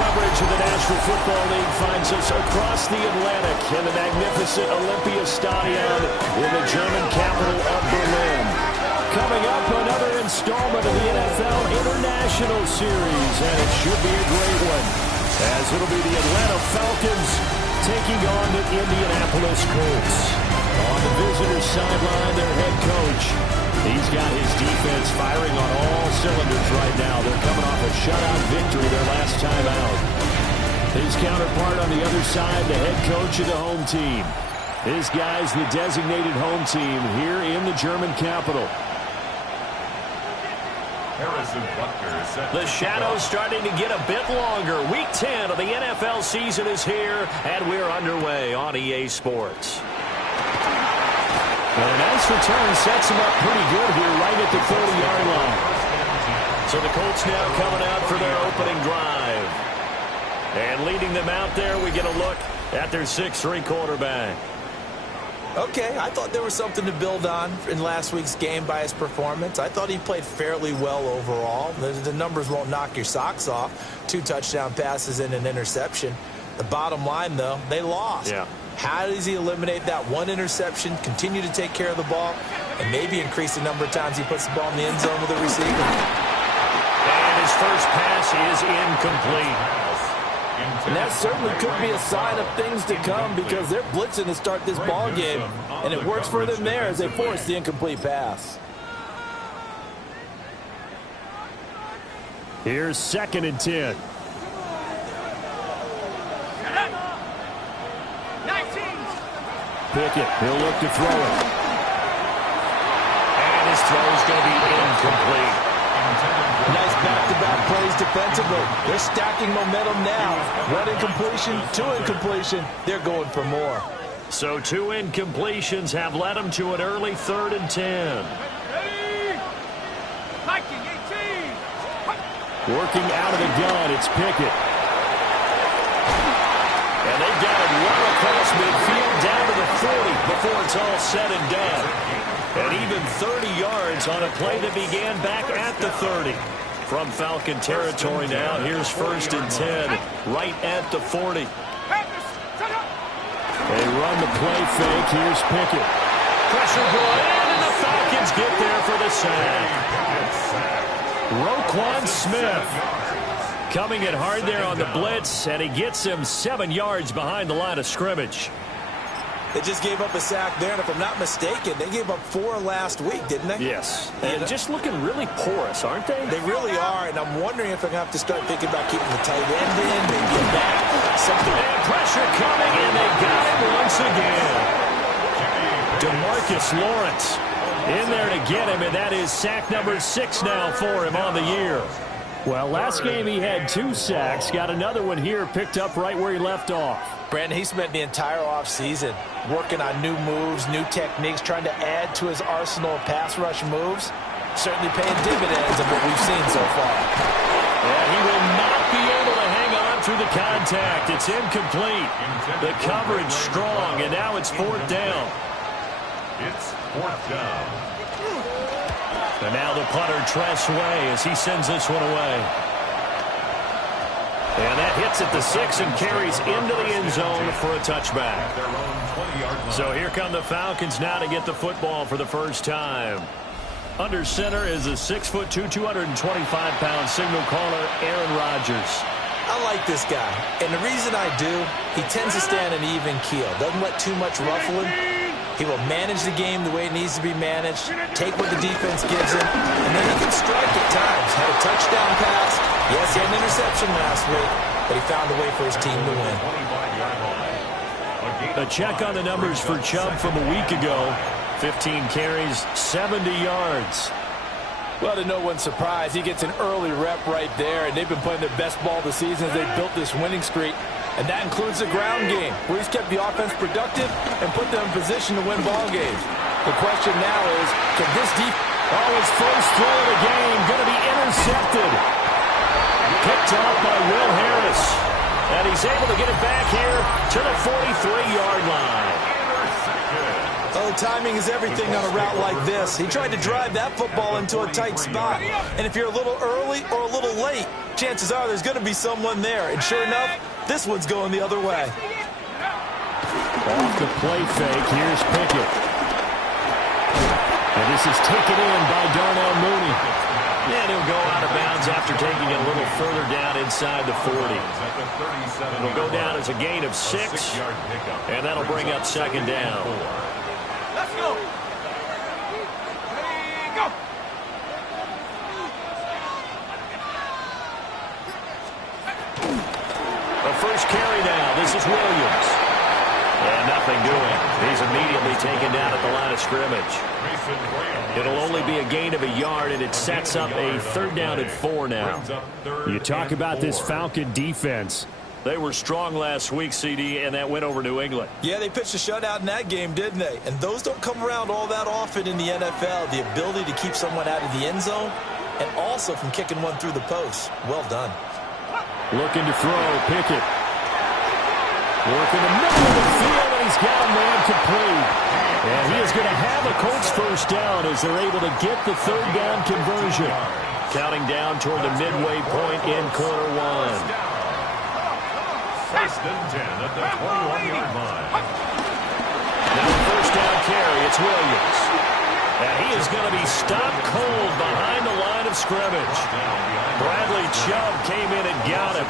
coverage of the National Football League finds us across the Atlantic in the magnificent Olympia Stadion in the German capital of Berlin. Coming up, another installment of the NFL International Series, and it should be a great one, as it'll be the Atlanta Falcons taking on the Indianapolis Colts. On the visitor's sideline, their head coach, he's got his defense firing on all cylinders right now. They're coming off a shutout victory their last time out. His counterpart on the other side, the head coach of the home team. His guy's the designated home team here in the German capital. The shadow's starting to get a bit longer. Week 10 of the NFL season is here, and we're underway on EA Sports. And a nice return sets him up pretty good here right at the 30-yard line. So the Colts now coming out for their opening drive. And leading them out there, we get a look at their 6'3" quarterback. Okay, I thought there was something to build on in last week's game by his performance. I thought he played fairly well overall. The numbers won't knock your socks off. 2 touchdown passes and an interception. The bottom line, though, they lost. Yeah. How does he eliminate that one interception, continue to take care of the ball, and maybe increase the number of times he puts the ball in the end zone with a receiver? And his first pass is incomplete. And that certainly could be a sign of things to come because they're blitzing to start this ball game, and it works for them there as they force the incomplete pass. Here's 2nd and 10. Pickett, he'll look to throw it. And his throw is going to be incomplete. Nice back-to-back plays defensively. They're stacking momentum now. 1 incompletion, 2 incompletion. They're going for more. So 2 incompletions have led them to an early 3rd and 10. Working out of the gun, it's Pickett. And they've got it well across midfield down to the 40 before it's all said and done. And even 30 yards on a play that began back at the 30. From Falcon territory now, here's 1st and 10, right at the 40. They run the play fake. Here's Pickett. Pressure going in, and the Falcons get there for the sack. Roquan Smith coming in hard there on the blitz, and he gets him 7 yards behind the line of scrimmage. They just gave up a sack there, and if I'm not mistaken, they gave up 4 last week, didn't they? Yes. And just looking really porous, aren't they? They really are, and I'm wondering if I'm going to have to start thinking about keeping the tight end in, maybe a back, something. And pressure coming, and they got him once again. DeMarcus Lawrence in there to get him, and that is sack number 6 now for him on the year. Well, last game he had 2 sacks. Got another one here picked up right where he left off. Brandon, he spent the entire offseason working on new moves, new techniques, trying to add to his arsenal of pass rush moves. Certainly paying dividends of what we've seen so far. Yeah, he will not be able to hang on through the contact. It's incomplete. The coverage strong, and now it's 4th down. It's 4th down. And now the punter, Tress Way, as he sends this one away. And that hits at the 6 and carries into the end zone for a touchback. So here come the Falcons now to get the football for the first time. Under center is a 6'2", 225-pound signal caller, Aaron Rodgers. I like this guy, and the reason I do, he tends to stay on an even keel. Doesn't let too much ruffle him. He will manage the game the way it needs to be managed, take what the defense gives him, and then he can strike at times. Had a touchdown pass. Yes, he had an interception last week, but he found a way for his team to win. A check on the numbers for Chubb from a week ago. 15 carries, 70 yards. Well, to no one's surprise, he gets an early rep right there, and they've been playing their best ball this season as they've built this winning streak. And that includes the ground game, where he's kept the offense productive and put them in position to win ball games. The question now is, can this defense... Oh, his first throw of the game going to be intercepted. Picked off by Will Harris. And he's able to get it back here to the 43-yard line. Oh, timing is everything on a route like this. He tried to drive that football into a tight spot. And if you're a little early or a little late, chances are there's going to be someone there. And sure enough, this one's going the other way. Off the play fake, here's Pickett. And this is taken in by Darnell Mooney. And he'll go out of bounds after taking it a little further down inside the 40. It'll go down as a gain of 6, and that'll bring up second down. Let's go. Go. The first carry now. This is Williams. And nothing doing. He's immediately taken down at the line of scrimmage. It'll only be a gain of a yard, and it sets up a 3rd down and 4 now. You talk about this Falcon defense. They were strong last week, CD, and that went over New England. Yeah, they pitched a shutout in that game, didn't they? And those don't come around all that often in the NFL. The ability to keep someone out of the end zone and also from kicking one through the post. Well done. Looking to throw, Pickett. Working the middle of the field, and he's got a man complete. And he is going to have a Colts first down as they're able to get the 3rd down conversion. Counting down toward the midway point in quarter 1. 1st and 10 at the 21-yard line. Now the first down carry, it's Williams. And he is going to be stopped cold behind the line of scrimmage. Bradley Chubb came in and got him.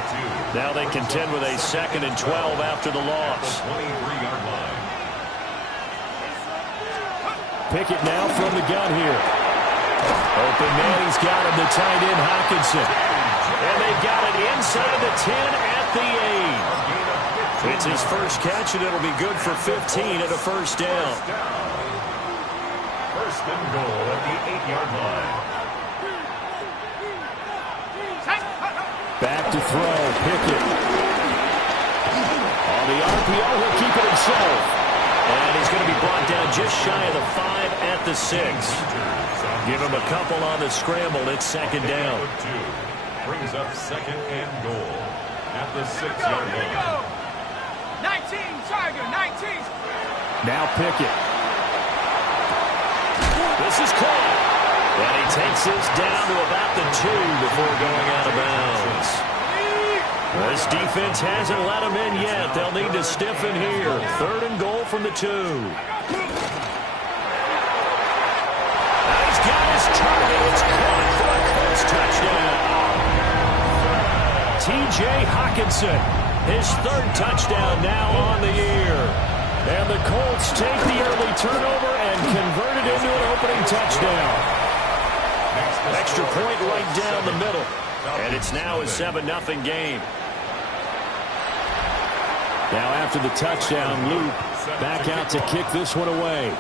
Now they contend with a 2nd and 12 after the loss. 23-yard line. Pickett now from the gun here. Open man, he's got him, the tight end Hockenson. And they've got it inside the 10 at the 8. It's his first catch, and it'll be good for 15 at a first down. 1st and goal at the 8-yard line. Back to throw, Pickett. On the RPO, he'll keep it himself. And he's going to be brought down just shy of the 5 at the 6. Give him a couple on the scramble. It's 2nd down. Brings up 2nd and goal at the 6-yard line. 19, Tiger, 19. Now Pickett. This is caught. And he takes this down to about the 2 before going out of bounds. This defense hasn't let him in yet. They'll need to stiffen here. 3rd and goal from the 2. Now he's got his target. It's caught for a Colts touchdown. T.J. Hockenson, his 3rd touchdown now on the year. And the Colts take the early turnover and convert it into an opening touchdown. Extra point right down the middle. And it's now a 7-0 game. Now after the touchdown, Luke back out to kick this one away.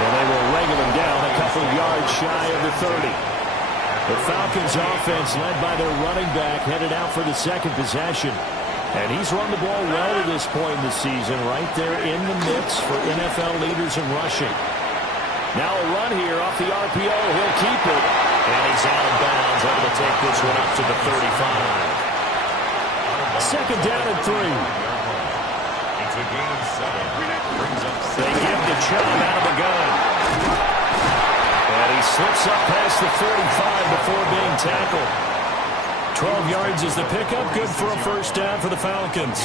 And they will wrangle him down a couple of yards shy of the 30. The Falcons offense led by their running back headed out for the 2nd possession. And he's run the ball well to this point in the season, right there in the mix for NFL leaders in rushing. Now a run here off the RPO. He'll keep it. And he's out of bounds, able to take this one up to the 35. 2nd down and 3. It's a gain of 7. Brings up 7. They give the Chubb out of the gun. And he slips up past the 45 before being tackled. 12 yards is the pickup. Good for a first down for the Falcons.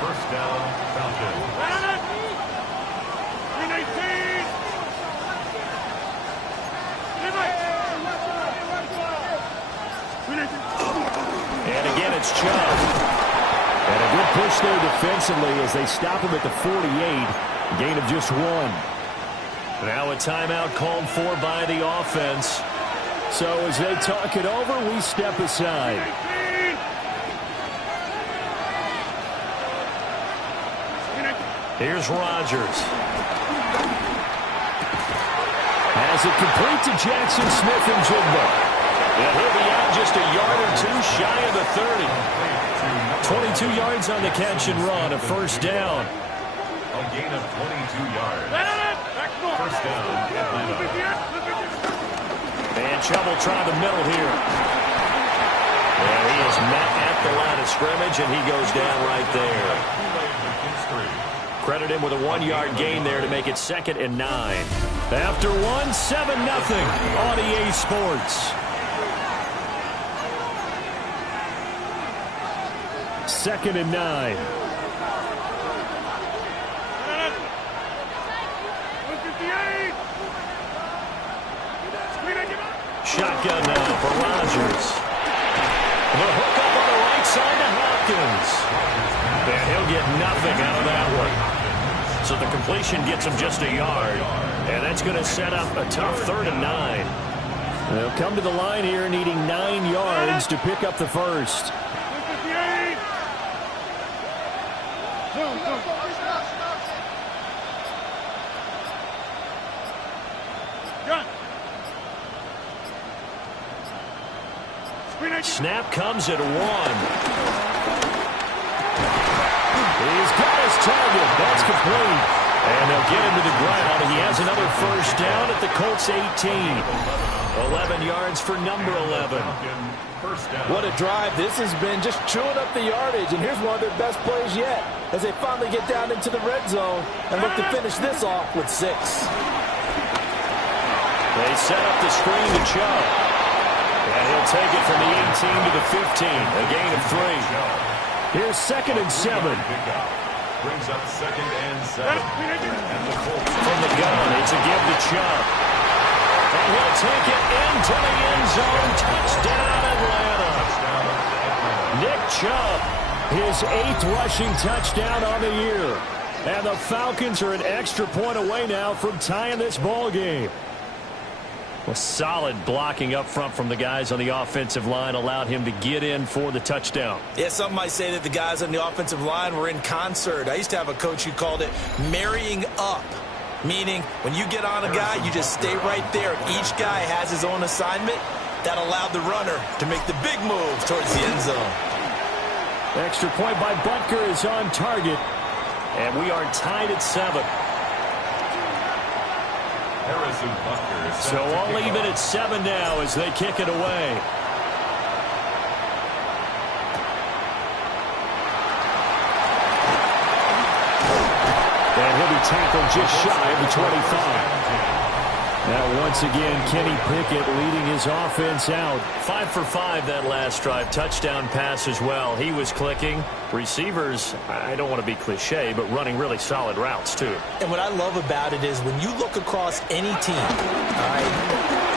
1st down, Falcons. And again, it's Chubb. And a good push there defensively as they stop him at the 48. Gain of just 1. Now a timeout called for by the offense. So as they talk it over, we step aside. Here's Rodgers. Has it complete to Jackson Smith-Njigba. And he'll be out just a yard or 2 shy of the 30. 22 yards on the catch and run, a first down. A gain of 22 yards. 1st down, Atlanta. And Chubb will try the middle here. And he is met at the line of scrimmage, and he goes down right there. Credit him with a 1-yard gain there to make it 2nd and 9. After one, 7-0 on EA Sports. 2nd and 9. Shotgun now for Rodgers. The hook up on the right side to Hopkins. And he'll get nothing out of that one. So the completion gets him just a yard. And that's going to set up a tough 3rd and 9. They'll come to the line here needing 9 yards to pick up the first. Snap comes at 1. He's got his target. That's complete. And they'll get him to the ground. He has another first down at the Colts 18. 11 yards for number 11. What a drive this has been, just chewing up the yardage. And here's one of their best plays yet as they finally get down into the red zone and look to finish this off with 6. They set up the screen to Chubb. And he'll take it from the 18 to the 15, a gain of 3. Here's 2nd and 7. Brings up 2nd and 7. And the Colts from the gun. It's a give to Chubb. And he'll take it into the end zone. Touchdown, Atlanta. Nick Chubb, his 8th rushing touchdown on the year. And the Falcons are an extra point away now from tying this ball game. Well, solid blocking up front from the guys on the offensive line allowed him to get in for the touchdown. Yeah, some might say that the guys on the offensive line were in concert. I used to have a coach who called it marrying up, meaning when you get on a guy, you just stay right there. Each guy has his own assignment. That allowed the runner to make the big move towards the end zone. Extra point by Butker is on target, and we are tied at 7. So all even at 7 now as they kick it away. And he'll be tackled just shy of the 25. Now once again, Kenny Pickett leading his offense out. 5 for 5 that last drive. Touchdown pass as well. He was clicking. Receivers, I don't want to be cliche, but running really solid routes too. And what I love about it is when you look across any team, all right,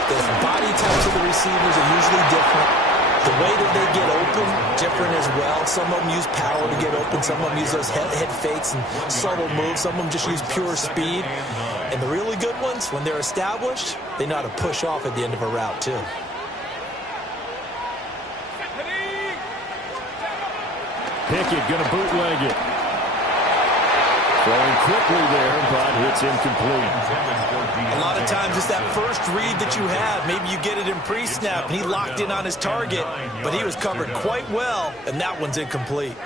the body types of the receivers are usually different. The way that they get open, different as well. Some of them use power to get open. Some of them use those head fakes and subtle moves. Some of them just use pure speed. And the really good ones, when they're established, they know how to push off at the end of a route, too. Pickett going to bootleg it. Throwing quickly there, but it's incomplete. A lot of times it's that first read that you have. Maybe you get it in pre-snap, and he locked in on his target, but he was covered quite well, and that one's incomplete.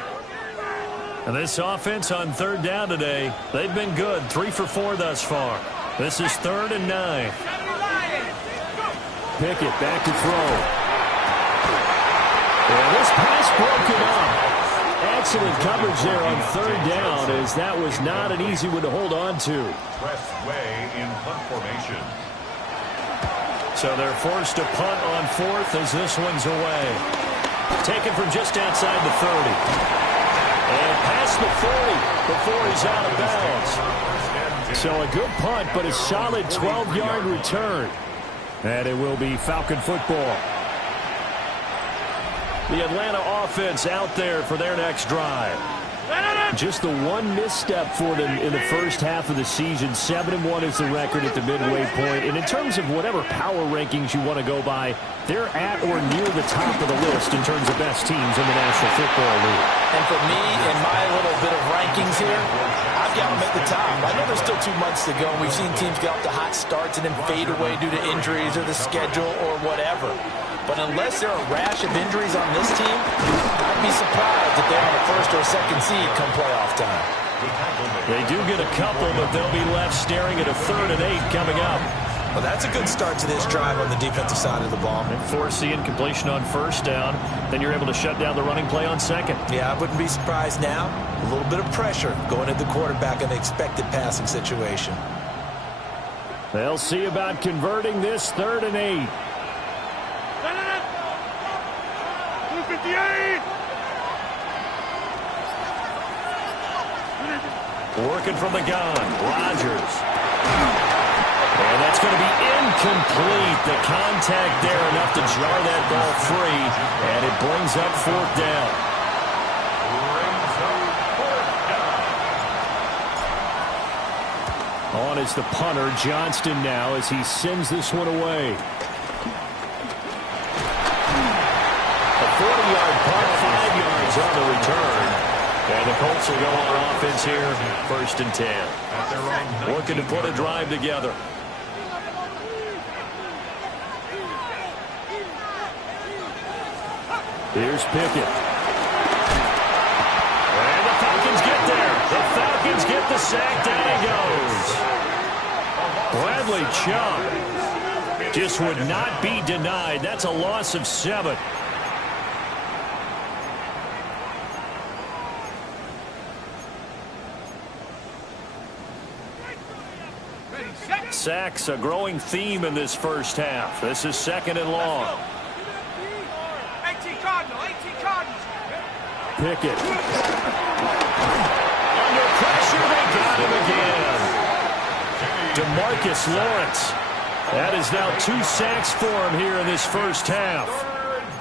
And this offense on 3rd down today, they've been good. 3 for 4 thus far. This is 3rd and 9. Pickett back to throw. And this pass broken up. Excellent coverage there on 3rd down, as that was not an easy one to hold on to. Press way in punt formation. So they're forced to punt on 4th as this one's away. Taken from just outside the 30. And past the 40 before he's out of bounds. So a good punt, but a solid 12-yard return. And it will be Falcon football. The Atlanta offense out there for their next drive. Just the one misstep for them in the first half of the season. 7-1 is the record at the midway point. And in terms of whatever power rankings you want to go by, they're at or near the top of the list in terms of best teams in the National Football League. And for me, in my little bit of rankings here, I've got them at the top. I know there's still 2 months to go, and we've seen teams get off to hot starts and then fade away due to injuries or the schedule or whatever. But unless there are a rash of injuries on this team, I'd be surprised if they're on the 1st or 2nd seed come playoff time. They do get a couple, but they'll be left staring at a 3rd and 8 coming up. Well, that's a good start to this drive on the defensive side of the ball. And force the incompletion on first down. Then you're able to shut down the running play on second. Yeah, I wouldn't be surprised now. A little bit of pressure going at the quarterback in the expected passing situation. They'll see about converting this 3rd and 8. 258. Working from the gun, Rodgers. And that's going to be incomplete. The contact there enough to jar that ball free, and it brings up 4th down. On is the punter, Johnston now, as he sends this one away. A 40-yard punt, 5 yards on the return. And the Colts will go on offense here, 1st and 10. Working to put a drive together. Here's Pickett. And the Falcons get there. The Falcons get the sack. Down he goes. Bradley Chubb just would not be denied. That's a loss of 7. Sacks, a growing theme in this first half. This is 2nd and long. 18 Cardinals. Pickett. Under pressure, they got him again. DeMarcus Lawrence. That is now 2 sacks for him here in this first half.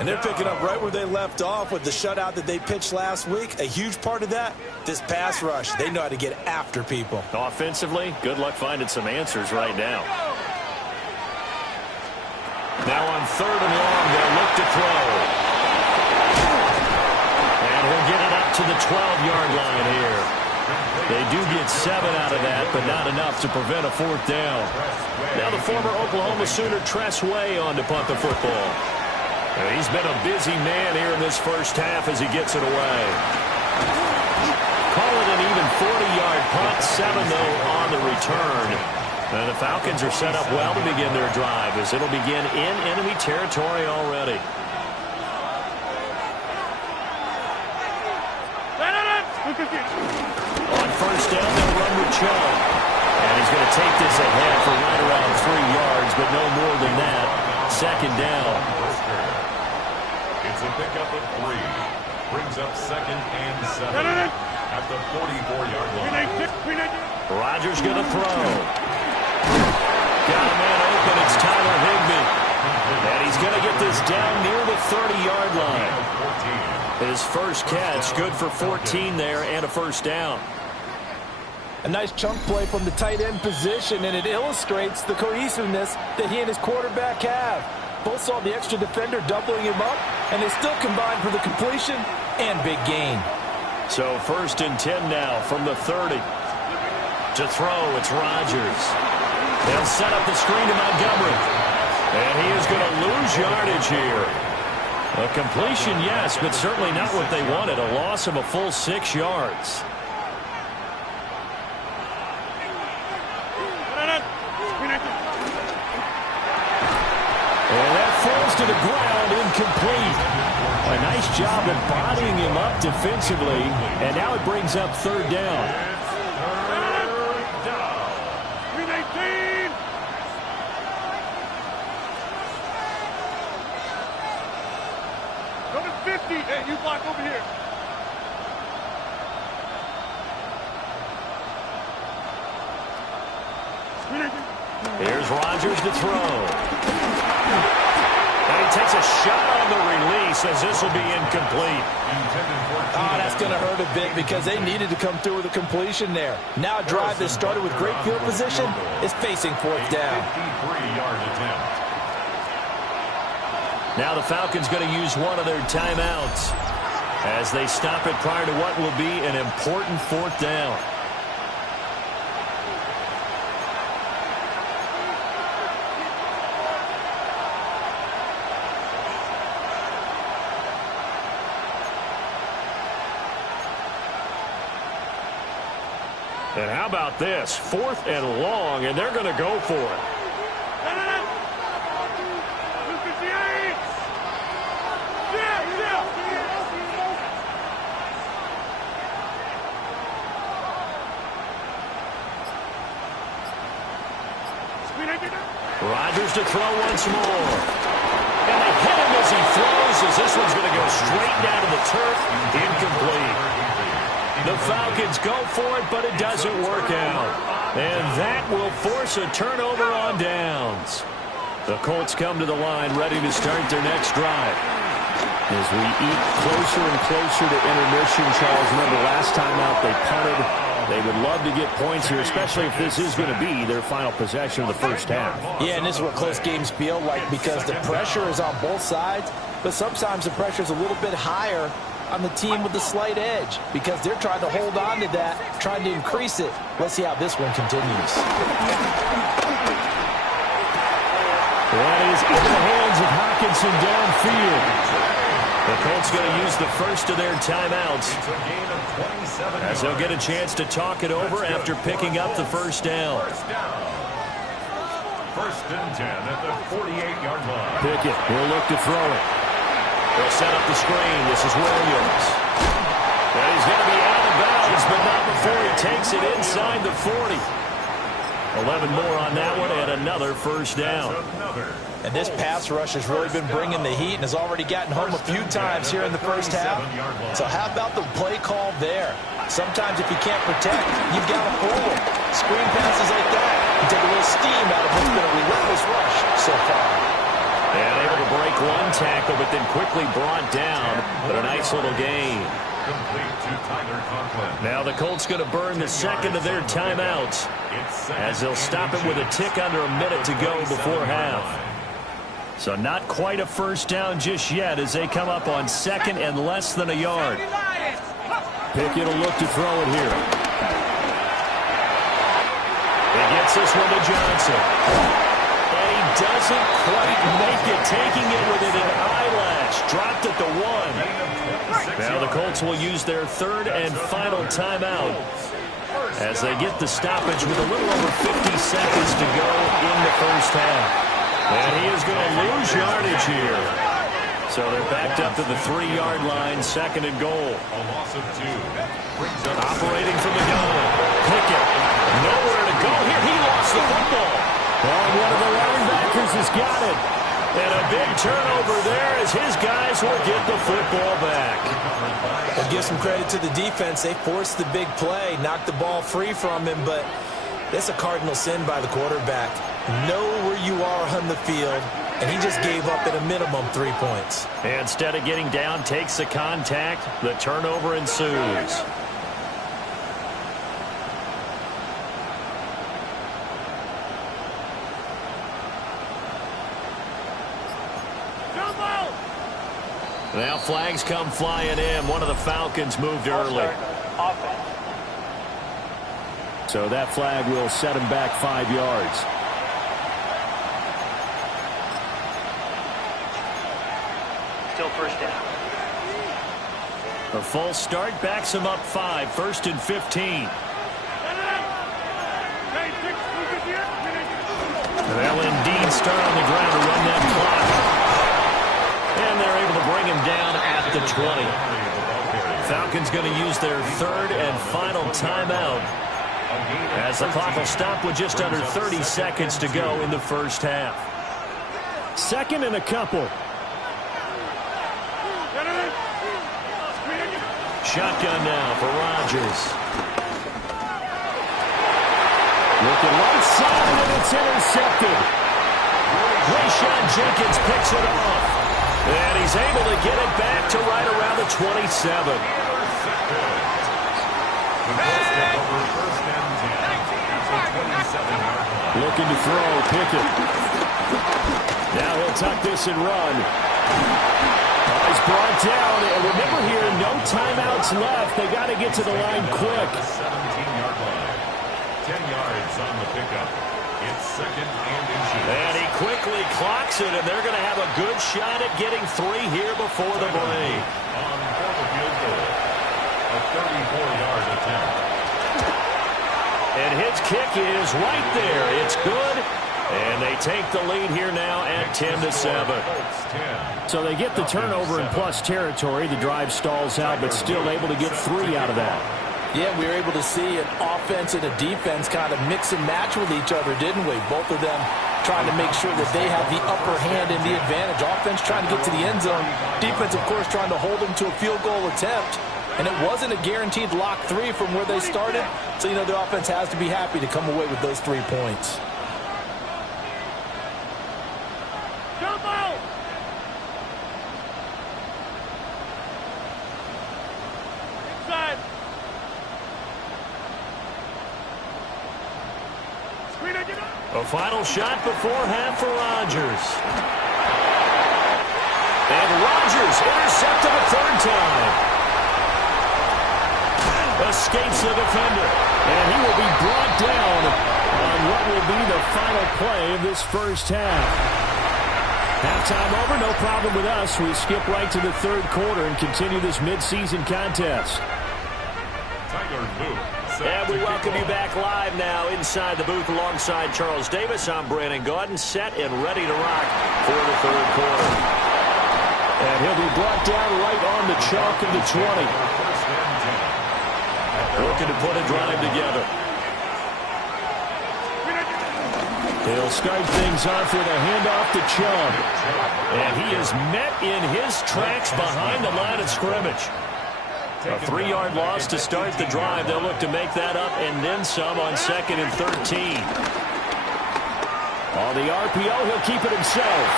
And they're picking up right where they left off with the shutout that they pitched last week. A huge part of that, this pass rush. They know how to get after people. Offensively, good luck finding some answers right now. Now on 3rd and long, they'll look to throw. And he'll get it up to the 12-yard line here. They do get 7 out of that, but not enough to prevent a 4th down. Now the former Oklahoma Sooner Tress Way on to punt the football. And he's been a busy man here in this first half as he gets it away. Call it an even 40-yard punt, 7 though on the return. And the Falcons are set up well to begin their drive as it'll begin in enemy territory already. On first down, they'll run with Chubb. And he's going to take this ahead for right around 3 yards, but no more than that. 2nd down. It's a pickup of 3. Brings up 2nd and 7 at the 44-yard line. Rodgers going to throw. Got a man open. It's Tyler Higbee. And he's going to get this down near the 30-yard line. His first catch, good for 14 there and a 1st down. A nice chunk play from the tight end position, and it illustrates the cohesiveness that he and his quarterback have. Both saw the extra defender doubling him up, and they still combined for the completion and big gain. So 1st and 10 now from the 30. To throw, it's Rodgers. They'll set up the screen to Montgomery. And he is going to lose yardage here. A completion, yes, but certainly not what they wanted. A loss of a full 6 yards. And that falls to the ground, incomplete. A nice job of bodying him up defensively, and now it brings up 3rd down. Number 50. Hey, you block over here. Here's Rodgers to throw. And he takes a shot on the release as this will be incomplete. That's going to hurt a bit because they needed to come through with a completion there. Now a drive that started with great field position is facing 4th down. 53-yard attempt. Now the Falcons going to use one of their timeouts as they stop it prior to what will be an important 4th down. And how about this? 4th and long, and they're going to go for it. Rodgers to throw once more. And they hit him as he throws, as this one's going to go straight down to the turf. Incomplete. The Falcons go for it, but it doesn't work out. And that will force a turnover on downs. The Colts come to the line, ready to start their next drive. As we eat closer and closer to intermission, Charles, remember last time out they punted. They would love to get points here, especially if this is going to be their final possession of the first half. Yeah, and this is what close games feel like because the pressure is on both sides, but sometimes the pressure is a little bit higher on the team with the slight edge because they're trying to hold on to that, trying to increase it. Let's see how this one continues. That is in the hands of Hockenson downfield. The Colts going to use the first of their timeouts as they'll get a chance to talk it over after picking up the first down. First and 10 at the 48-yard line. Pickett will look to throw it. They'll set up the screen. This is Williams. And he's going to be out of bounds, but not before he takes it inside the 40. 11 more on that one and another first down. And this pass rush has really been bringing the heat and has already gotten home a few times here in the first half. So how about the play call there? Sometimes if you can't protect, you've got to pull them. Screen passes like that can take a little steam out of what's been a relentless rush so far. And able to break one tackle, but then quickly brought down. But a nice little gain. Now the Colts going to burn the second of their timeouts as they'll stop it with a tick under a minute to go before half. So not quite a first down just yet as they come up on second and less than a yard. Pickett will look to throw it here. He gets this one to Johnson. And he doesn't quite make it, taking it within an eyelash. Dropped at the 1. Now the Colts will use their third and final timeout as they get the stoppage with a little over 50 seconds to go in the first half. And he is going to lose yardage here. So they're backed up to the 3-yard line, second and goal. A loss of 2. Operating from the gun. Pickett, nowhere to go here. He lost the football. And one of the linebackers has got it. And a big turnover there as his guys will get the football back. We'll give some credit to the defense. They forced the big play, knocked the ball free from him, but that's a cardinal sin by the quarterback. Know where you are on the field, and he just gave up at a minimum 3 points. And instead of getting down, takes the contact. The turnover ensues. Now flags come flying in. One of the Falcons moved early. So that flag will set him back 5 yards. Still first down. A false start backs him up 5. First and 15. They'll indeed start on the ground to run that clock. And they're able to bring him down at the 20. Falcons going to use their third and final timeout as the clock will stop with just under 30 seconds to go in the first half. Second and a couple. Shotgun now for Rodgers. Looking right side, and it's intercepted. Rayshon Jenkins picks it off. And he's able to get it back to right around the 27. Looking to throw, Pickett. Now he'll tuck this and run. He's brought down, and remember here, no timeouts left. They got to get to the line quick. 17-yard line. 10 yards on the pickup. It's second and inches. And he quickly clocks it, and they're going to have a good shot at getting 3 here before the break. On for the field goal. A 34-yard attempt. And his kick is right there. It's good. And they take the lead here now at 10-7. So they get the turnover in plus territory. The drive stalls out, but still able to get 3 out of that. Yeah, we were able to see an offense and a defense kind of mix and match with each other, didn't we? Both of them trying to make sure that they have the upper hand and the advantage. Offense trying to get to the end zone. Defense, of course, trying to hold them to a field goal attempt. And it wasn't a guaranteed lock 3 from where they started. So, you know, the offense has to be happy to come away with those 3 points. Jump out! Inside! Screen it, get up! A final shot before half for Rodgers. And Rodgers intercepted a third time. Escapes the defender. And he will be brought down on what will be the final play of this first half. Halftime over, no problem with us. We skip right to the third quarter and continue this midseason contest. And we welcome you back live now inside the booth alongside Charles Davis. I'm Brandon Gaudin, set and ready to rock for the third quarter. And he'll be brought down right on the chalk of the 20. Looking to put a drive together. They'll start things off with a handoff to Chubb. And he is met in his tracks behind the line of scrimmage. A 3-yard loss to start the drive. They'll look to make that up and then some on 2nd and 13. On the RPO, he'll keep it himself.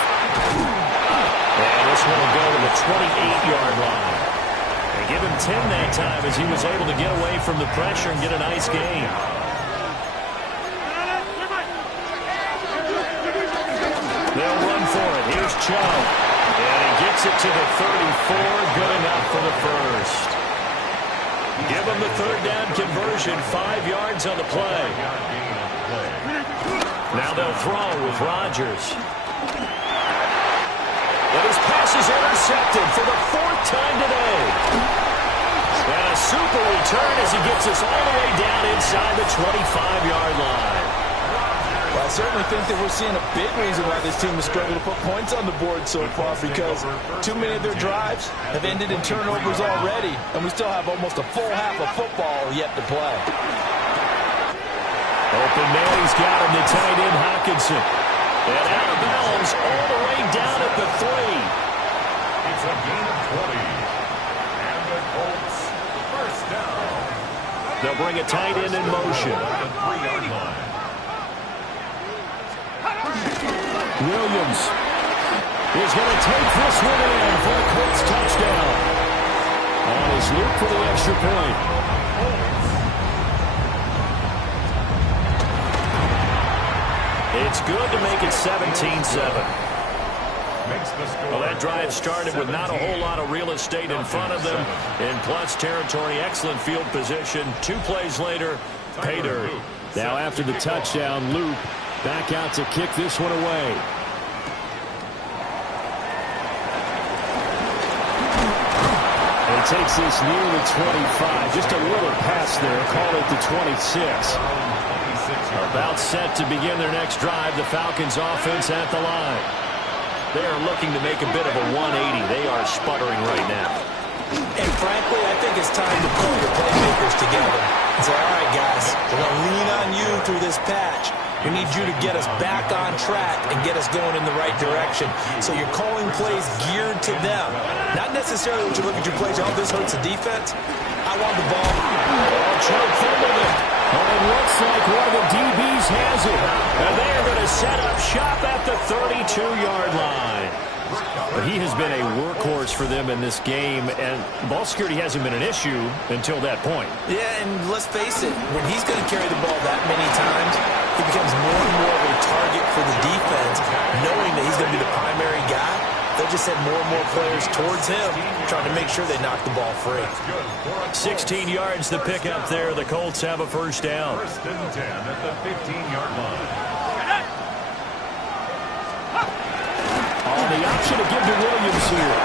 And this one will go to the 28-yard line. They give him 10 that time as he was able to get away from the pressure and get a nice gain. They'll run for it. Here's Chubb. And he gets it to the 34. Good enough for the first. Give him the third down conversion. 5 yards on the play. Now they'll throw with Rodgers. And his pass is intercepted for the 4th time today. And a super return as he gets us all the way down inside the 25-yard line. Well, I certainly think that we're seeing a big reason why this team has struggled to put points on the board so far, because too many of their drives have ended in turnovers already, and we still have almost a full half of football yet to play. Open man, he's got him, the tight end Hockenson. And out of bounds all the way down at the 3. It's a gain of 20. And the Colts, first down. They'll bring a tight end in motion. The 3-yard line. Williams is going to take this one in for a Colts touchdown. On his loop for the extra point. It's good to make it 17-7. Well, that drive started with not a whole lot of real estate in front of them. In plus territory, excellent field position. 2 plays later, pay dirt. Now after the touchdown, loop back out to kick this one away. And he takes this near the 25. Just a little pass there. Call it the 26. About set to begin their next drive. The Falcons offense at the line. They are looking to make a bit of a 180. They are sputtering right now. And frankly, I think it's time to pull your playmakers together and say, all right, guys, we're going to lean on you through this patch. We need you to get us back on track and get us going in the right direction. So you're calling plays geared to them. Not necessarily what you look at your plays, oh, this hurts the defense. I want the ball. Oh, Chubb fumbled it. Oh, it looks like one of the DBs has it. And they are going to set up shop at the 32-yard line. But he has been a workhorse for them in this game, and ball security hasn't been an issue until that point. Yeah, and let's face it, when he's going to carry the ball that many times, he becomes more and more of a target for the defense, knowing that he's going to be the primary guy. They'll just send more and more players towards him, trying to make sure they knock the ball free. 16 yards the pickup there. The Colts have a first down. First and 10 at the 15-yard line. On the option to give to Williams here.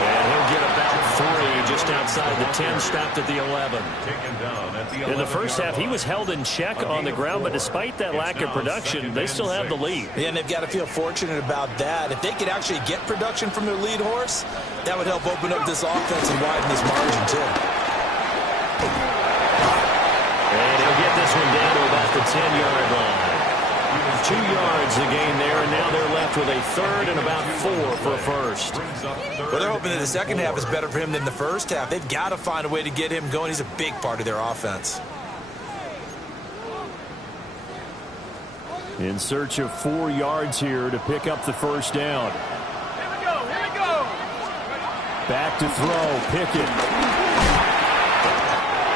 And he'll get about 3 just outside the 10, stopped at the 11. Taken down at the In the first half, he was held in check on the ground, but despite that lack of production, they still have the lead. Yeah, and they've got to feel fortunate about that. If they could actually get production from their lead horse, that would help open up this offense and widen this margin, too. And he'll get this one down to about the 10-yard line. 2 yards the gain there, and now they're left with a third and about 4 for a first. Well, they're hoping that the second half is better for him than the first half. They've got to find a way to get him going. He's a big part of their offense. In search of 4 yards here to pick up the first down. Here we go, here we go. Back to throw, Pickett.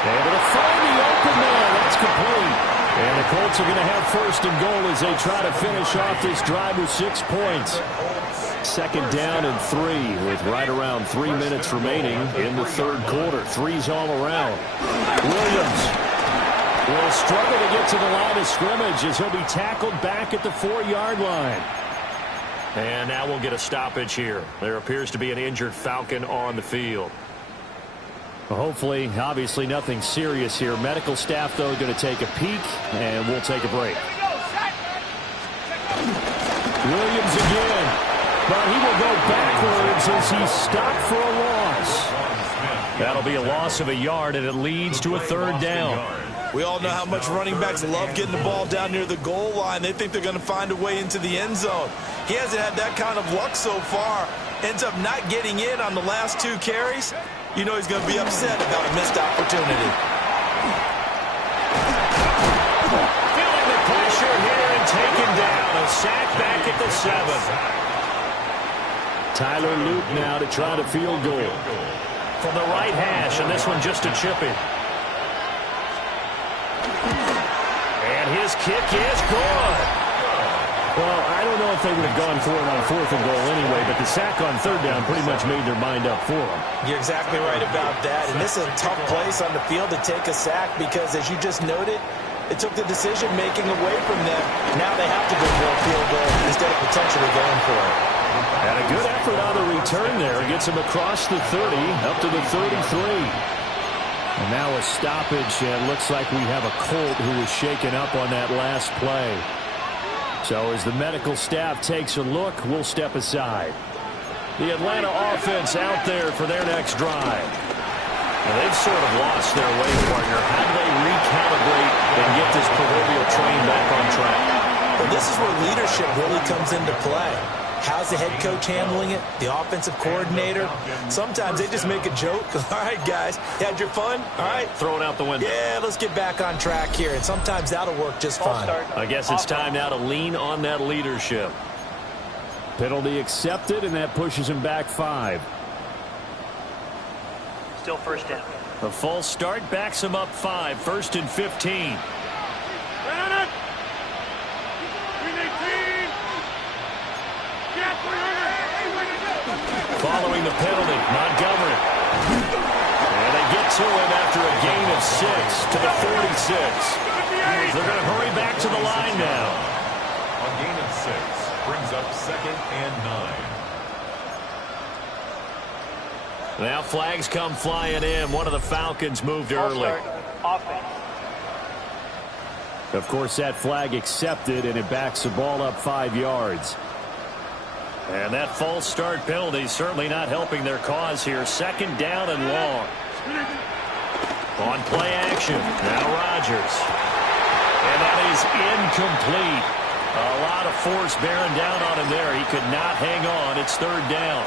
Able to find the open man. That's complete. And the Colts are going to have first and goal as they try to finish off this drive with 6 points. Second down and 3 with right around 3 minutes remaining in the third quarter. 3's all around. Williams will struggle to get to the line of scrimmage as he'll be tackled back at the 4-yard line. And now we'll get a stoppage here. There appears to be an injured Falcon on the field. Hopefully, obviously nothing serious here. Medical staff, though, going to take a peek, and we'll take a break. Williams again, but he will go backwards as he's stopped for a loss. That'll be a loss of a yard, and it leads to a third down. We all know how much running backs love getting the ball down near the goal line. They think they're going to find a way into the end zone. He hasn't had that kind of luck so far. Ends up not getting in on the last 2 carries. You know he's going to be upset about a missed opportunity. Feeling the pressure here and taken down. A sack back at the 7. Tyler Luke now to try to field goal. From the right hash, and this one just a chipping. And his kick is good. Well, I don't know if they would have gone for it on 4th and goal anyway, but the sack on 3rd down pretty much made their mind up for them. You're exactly right about that. And this is a tough place on the field to take a sack because, as you just noted, it took the decision-making away from them. Now they have to go for a field goal instead of potentially going for it. And a good effort on the return there. Gets him across the 30, up to the 33. And now a stoppage, and looks like we have a Colt who was shaken up on that last play. So as the medical staff takes a look, we'll step aside. The Atlanta offense out there for their next drive. Now they've sort of lost their way, partner. How do they recalibrate and get this proverbial train back on track? Well, this is where leadership really comes into play. How's the head coach handling it? The offensive coordinator? Sometimes they just make a joke. All right, guys, you had your fun? All right. Throw it out the window. Yeah, let's get back on track here. And sometimes that'll work just fine. I guess it's time now to lean on that leadership. Penalty accepted, and that pushes him back 5. Still first down. A false start backs him up 5. 1st and 15. Following the penalty, Montgomery. And they get to him after a gain of 6 to the 46. They're going to hurry back to the line now. A gain of 6 brings up 2nd and 9. Now flags come flying in. One of the Falcons moved early. Offense. Of course, that flag accepted, and it backs the ball up 5 yards. And that false start penalty certainly not helping their cause here. 2nd down and long. On play action. Now Rodgers. And that is incomplete. A lot of force bearing down on him there. He could not hang on. It's 3rd down.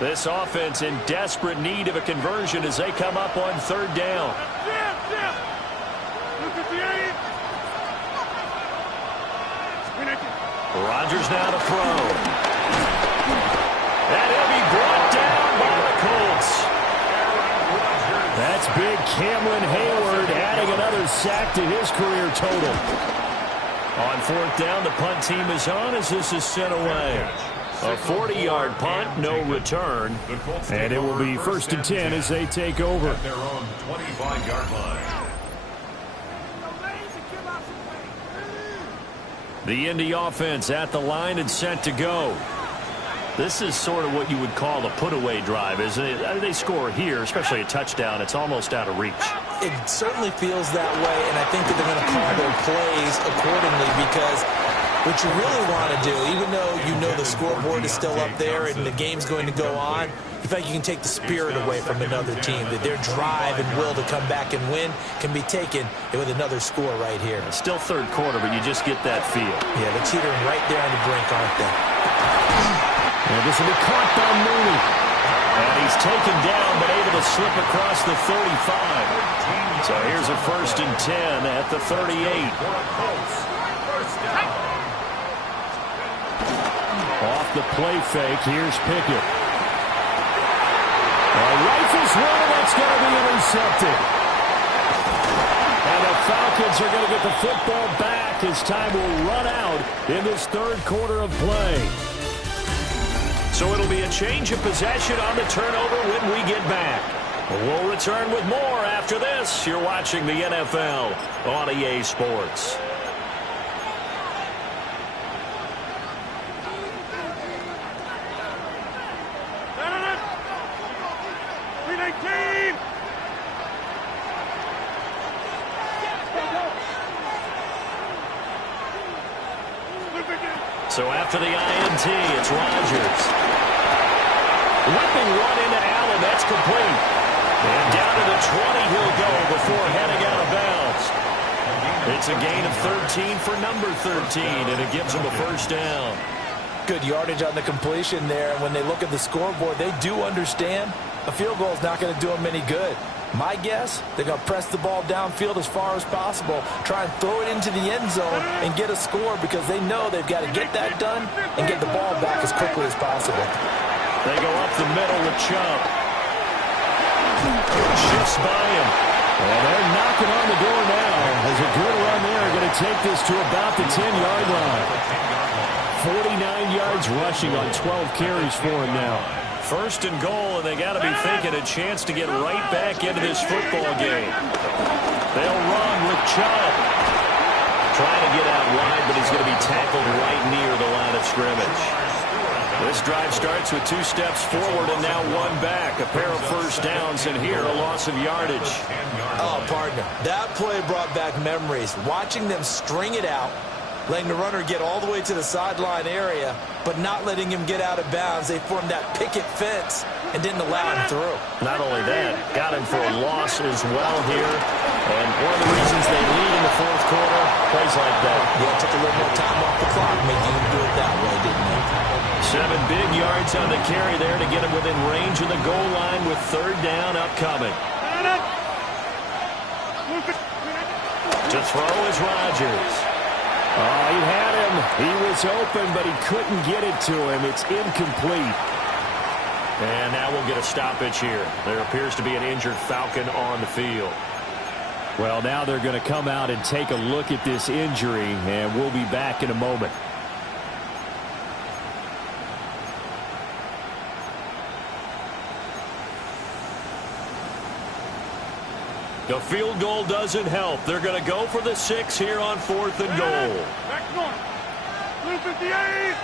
This offense in desperate need of a conversion as they come up on 3rd down. Rodgers now to throw. And he'll be brought down by the Colts. That's big Cameron Hayward adding another sack to his career total. On 4th down, the punt team is on as this is sent away. A 40-yard punt, no return, and it will be 1st and 10 as they take over. At their own 25-yard line. The Indy offense at the line and set to go. This is sort of what you would call a put-away drive, isn't it? They score here, especially a touchdown. It's almost out of reach. It certainly feels that way, and I think that they're going to call their plays accordingly because What you really want to do, even though you know the scoreboard is still up there and the game's going to go on, you feel like you can take the spirit away from another team, that their drive and will to come back and win can be taken with another score right here. It's still third quarter, but you just get that feel. Yeah, they're teetering right there on the brink, aren't they? And this will be caught by Mooney. And he's taken down, but able to slip across the 35. So here's a 1st and 10 at the 38. Off the play fake, here's Pickett. Rifles one, that's going to be intercepted. And the Falcons are going to get the football back as time will run out in this third quarter of play. So it'll be a change of possession on the turnover when we get back. We'll return with more after this. You're watching the NFL on EA Sports. So after the INT, it's Rodgers. Whipping one into Allen. That's complete. And down to the 20 he'll go before heading out of bounds. It's a gain of 13 for number 13, and it gives him a first down. Good yardage on the completion there. When they look at the scoreboard, they do understand a field goal is not going to do them any good. My guess, they're going to press the ball downfield as far as possible, try and throw it into the end zone and get a score because they know they've got to get that done and get the ball back as quickly as possible. They go up the middle with Chubb. Shifts by him. And they're knocking on the door now. There's a good run there. Going to take this to about the 10-yard line. 49 yards rushing on 12 carries for him now. 1st and goal, and they got to be thinking a chance to get right back into this football game. They'll run with Chubb. Trying to get out wide, but he's going to be tackled right near the line of scrimmage. This drive starts with 2 steps forward and now 1 back. A pair of first downs, and here a loss of yardage. Oh, partner, that play brought back memories. Watching them string it out, letting the runner get all the way to the sideline area, but not letting him get out of bounds. They formed that picket fence and didn't allow him through. Not only that, got him for a loss as well here. And one of the reasons they lead in the fourth quarter, plays like that. Yeah, took a little more time off the clock, making him do it that way, didn't he? 7 big yards on the carry there to get him within range of the goal line with 3rd down upcoming. To throw is Rodgers. Oh, he had him. He was open, but he couldn't get it to him. It's incomplete. And now we'll get a stoppage here. There appears to be an injured Falcon on the field. Well, now they're going to come out and take a look at this injury, and we'll be back in a moment. The field goal doesn't help. They're going to go for the 6 here on 4th and goal. Back north. Blue 58.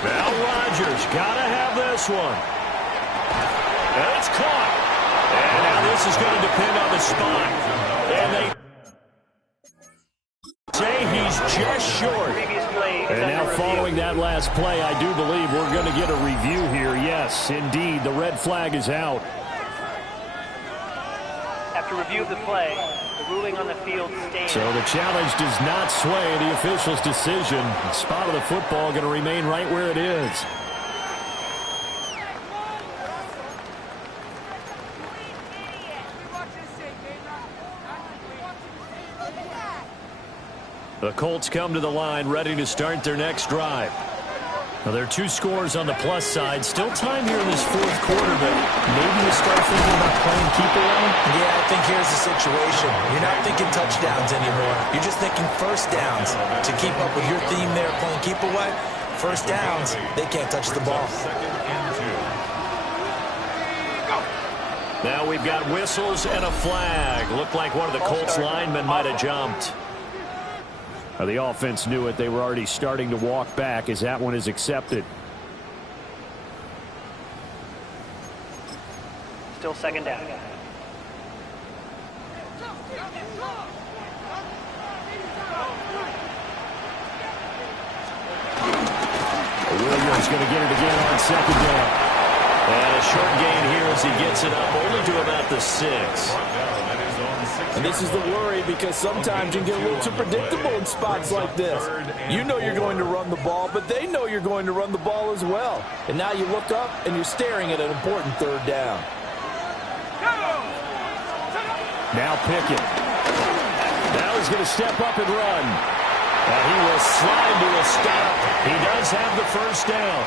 Now Rodgers got to have this one. And it's caught. And now this is going to depend on the spot. And they say he's just short. And now following that last play, I do believe we're going to get a review here. Yes, indeed, the red flag is out. After review of the play, the ruling on the field stands. So the challenge does not sway the official's decision. The spot of the football going to remain right where it is. The Colts come to the line ready to start their next drive. Now, there are 2 scores on the plus side. Still time here in this fourth quarter, but maybe you start thinking about playing keep away? Yeah, I think here's the situation. You're not thinking touchdowns anymore. You're just thinking first downs. To keep up with your theme there, playing keep away, first downs, they can't touch the ball. Now we've got whistles and a flag. Looked like one of the Colts linemen might have jumped. The offense knew it. They were already starting to walk back as that one is accepted. Still 2nd down. Williams going to get it again on second down. And a short gain here as he gets it up only to about the 6. And this is the worry because sometimes you can get a little too predictable in spots like this. You know you're going to run the ball, but they know you're going to run the ball as well. And now you look up and you're staring at an important third down. Now Pickett. Now he's going to step up and run. And he will slide to a stop. He does have the first down.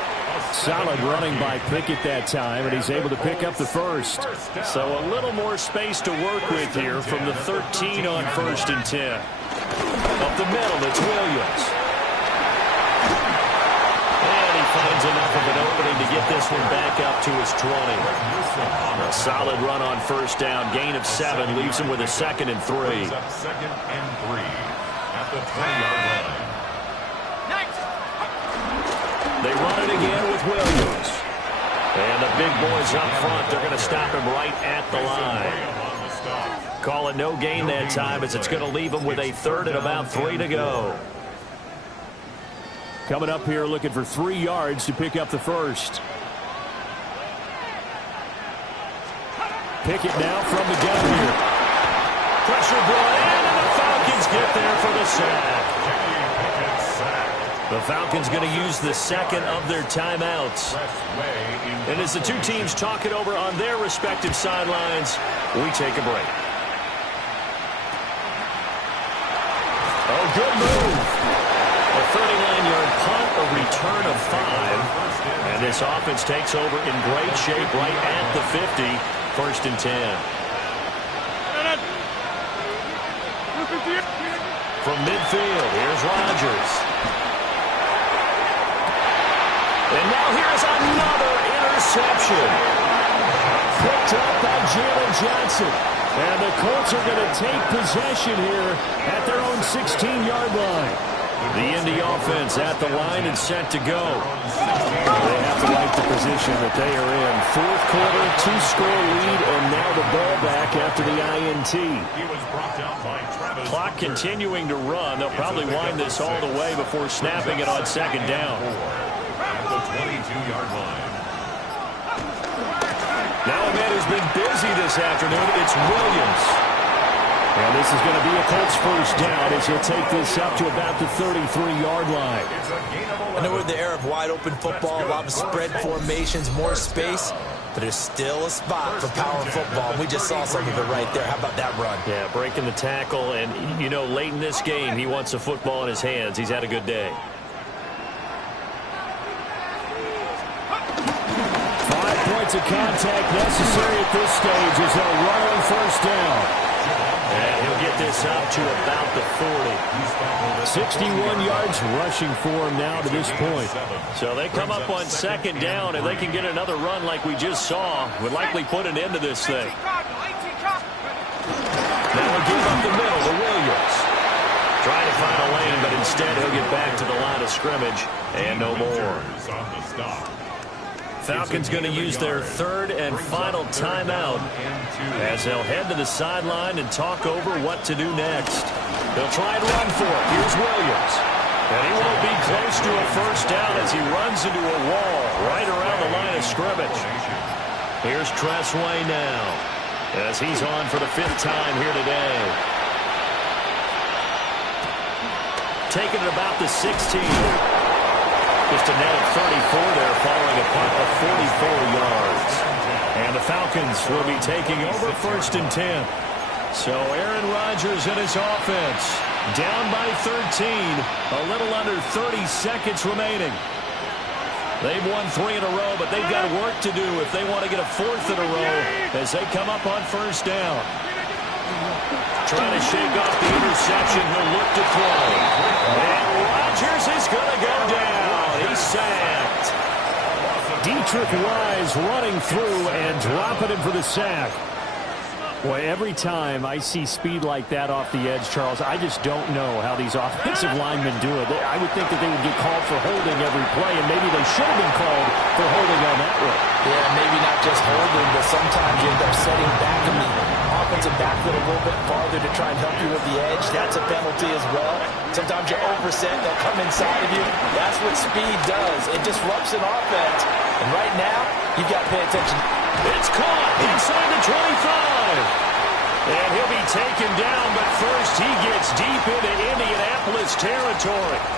Solid running by Pickett that time, and he's able to pick up the first. So a little more space to work with here from the 13 on 1st and 10. Up the middle, it's Williams. And he finds enough of an opening to get this one back up to his 20. A solid run on first down. Gain of 7 leaves him with a 2nd and 3. Second and 3 at the 20-yard line. They run it again with Williams. And the big boys up front, they're going to stop him right at the line. Call it no gain that time as it's going to leave him with a 3rd and about 3 to go. Coming up here looking for 3 yards to pick up the first. Pickett now from the gun here. Pressure brought in, and the Falcons get there for the sack. The Falcons going to use the 2nd of their timeouts. And as the two teams talk it over on their respective sidelines, we take a break. Oh, good move. A 39-yard punt, a return of 5. And this offense takes over in great shape right at the 50. 1st and 10. From midfield, here's Rodgers. And now here's another interception. Picked up by Jalen Johnson. And the Colts are going to take possession here at their own 16-yard line. The Indy offense at the line and set to go. They have to like the position that they are in. 4th quarter, 2-score lead, and now the ball back after the INT. Clock continuing to run. They'll probably wind this all the way before snapping it on 2nd down. The 22-yard line. Now a man who's been busy this afternoon, it's Williams. And this is going to be a Colts first down as he'll take this up to about the 33-yard line. I know we're in the era of wide-open football, a lot of spread formations, more space, but there's still a spot for power football. And we just saw some of it right there. How about that run? Yeah, breaking the tackle, and, you know, late in this game, he wants the football in his hands. He's had a good day. 5 points of contact necessary at this stage as they'll run on first down. And he'll get this up to about the 40. 61 yards rushing for him now to this point. So they come up on 2nd down, and they can get another run like we just saw. Would likely put an end to this thing. Now we'll give up the middle to Williams. Trying to find a lane, but instead he'll get back to the line of scrimmage. And no more. Falcons going to use their 3rd and final timeout as they'll head to the sideline and talk over what to do next. They'll try and run for it. Here's Williams. And he won't be close to a first down as he runs into a wall right around the line of scrimmage. Here's Tressway now as he's on for the 5th time here today. Taking it about the 16. Just a net of 34 there following a punt of 44 yards. And the Falcons will be taking over 1st and 10. So Aaron Rodgers and his offense down by 13. A little under 30 seconds remaining. They've won 3 in a row, but they've got work to do if they want to get a 4th in a row as they come up on first down. Trying to shake off the interception. He'll look to throw. And Rodgers is going to go down. He's sacked. Dietrich Wise running through and dropping him for the sack. Boy, every time I see speed like that off the edge, Charles, I just don't know how these offensive linemen do it. I would think that they would get called for holding every play, and maybe they should have been called for holding on that one. Yeah, maybe not just holding, but sometimes you end up setting back on the offensive backfield a little bit farther to try and help you with the edge. That's a penalty as well. Sometimes you overset, they'll come inside of you. That's what speed does. It disrupts an offense. And right now, you've got to pay attention. It's caught inside the 25. And he'll be taken down, but first he gets deep into Indianapolis territory.